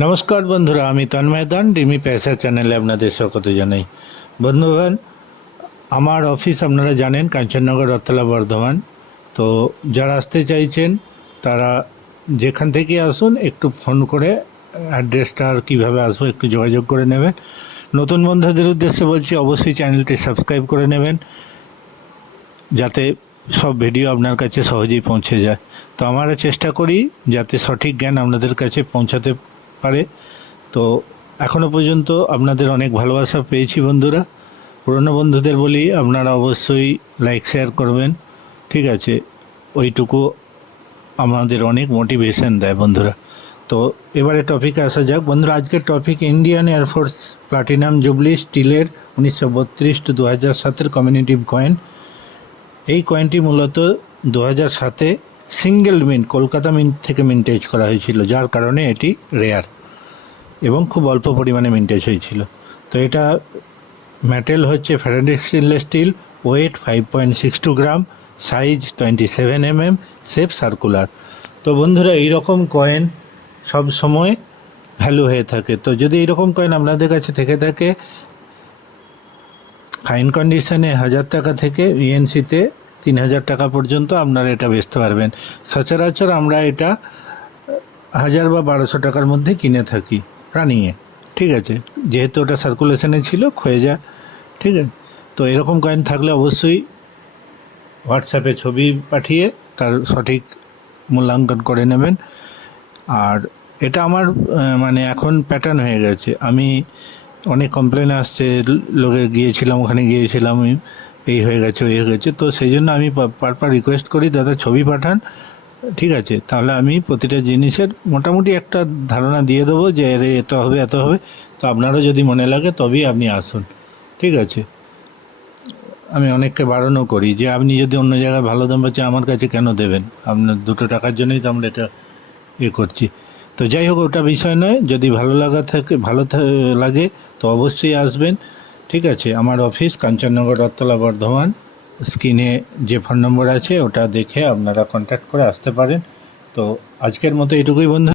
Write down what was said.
নমস্কার বন্ধুরা, আমি তন্ময় দান ডিমি পেশা চ্যানেলে আপনাদের স্বাগত জানাই। বন্ধুগণ, আমার অফিস আপনারা জানেন কাঞ্চননগর, রথতলা, বর্ধমান। তো যারা আসতে চাইছেন তারা যেখান থেকে আসুন একটু ফোন করে অ্যাড্রেসটা আর কীভাবে আসবো একটু যোগাযোগ করে নেবেন। নতুন বন্ধুদের উদ্দেশ্যে বলছি, অবশ্যই চ্যানেলটি সাবস্ক্রাইব করে নেবেন যাতে সব ভিডিও আপনার কাছে সহজেই পৌঁছে যায়। তো আমরা চেষ্টা করি যাতে সঠিক জ্ঞান আপনাদের কাছে পৌঁছাতে পারে। তো এখনও পর্যন্ত আপনাদের অনেক ভালোবাসা পেয়েছি বন্ধুরা। পুরনো বন্ধুদের বলি, আপনারা অবশ্যই লাইক শেয়ার করবেন, ঠিক আছে? ওইটুকু আমাদের অনেক মোটিভেশন দেয় বন্ধুরা। তো এবারে টপিকে আসা যাক বন্ধুরা। আজকের topic Indian air force platinum jubilee স্টিলের 1932-2007 কমিউনিটিভ কয়েন। এই কয়েনটি মূলত 2007-এ সিঙ্গেল মিন্ট, কলকাতা মিন্ট থেকে মিন্টেজ করা হয়েছিল, যার কারণে এটি রেয়ার এবং খুব অল্প পরিমাণে মিন্টেজ হয়েছিল। তো এটা মেটেল হচ্ছে ফ্যারাডে স্টেনলেস স্টিল, ওয়েট 5.62 গ্রাম, সাইজ 27 mm, শেপ সার্কুলার। তো বন্ধুরা, এইরকম কয়েন সব সময় ভ্যালু হয়ে থাকে। তো যদি এইরকম কয়েন আপনাদের কাছে থেকে থাকে, ফাইন কন্ডিশনে 1000 টাকা থেকে ইএনসিতে 3000 টাকা পর্যন্ত আপনারা এটা বেচতে পারবেন। সচরাচর আমরা এটা 1000 বা 1200 টাকার মধ্যে কিনে থাকি রানিংয়ে, ঠিক আছে? যেহেতু ওটা সার্কুলেশনে ছিল, ক্ষয়ে যায়, ঠিক আছে? তো এরকম কয়েন থাকলে অবশ্যই হোয়াটসঅ্যাপে ছবি পাঠিয়ে তার সঠিক মূল্যাঙ্কন করে নেবেন। আর এটা আমার মানে এখন প্যাটার্ন হয়ে গেছে। আমি অনেক কমপ্লেন আসছে, লোকে গিয়েছিলাম, ওখানে গিয়েছিলাম, এই হয়ে গেছে, ওই হয়ে গেছে। তো সেই জন্য আমি বারবার রিকোয়েস্ট করি, দাদা ছবি পাঠান, ঠিক আছে? তাহলে আমি প্রতিটা জিনিসের মোটামুটি একটা ধারণা দিয়ে দেবো যে এর এত হবে, এত হবে। তো আপনারও যদি মনে লাগে তবেই আপনি আসুন, ঠিক আছে? আমি অনেককে বারণও করি যে আপনি যদি অন্য জায়গায় ভালো দাম পাচ্ছেন, আমার কাছে কেন দেবেন? আপনার 2 টাকার জন্যই তো আমরা এটা করছি। তো যাই হোক, ওটা বিষয় নয়। যদি ভালো লাগে তো অবশ্যই আসবেন, ঠিক আছে? আমার অফিস কাঞ্চননগর, রথতলা, বর্ধমান। স্ক্রিনে যে ফোন নম্বর আছে ওটা দেখে আপনারা কন্ট্যাক্ট করে আসতে পারেন। তো আজকের মতো এটুকুই বন্ধু।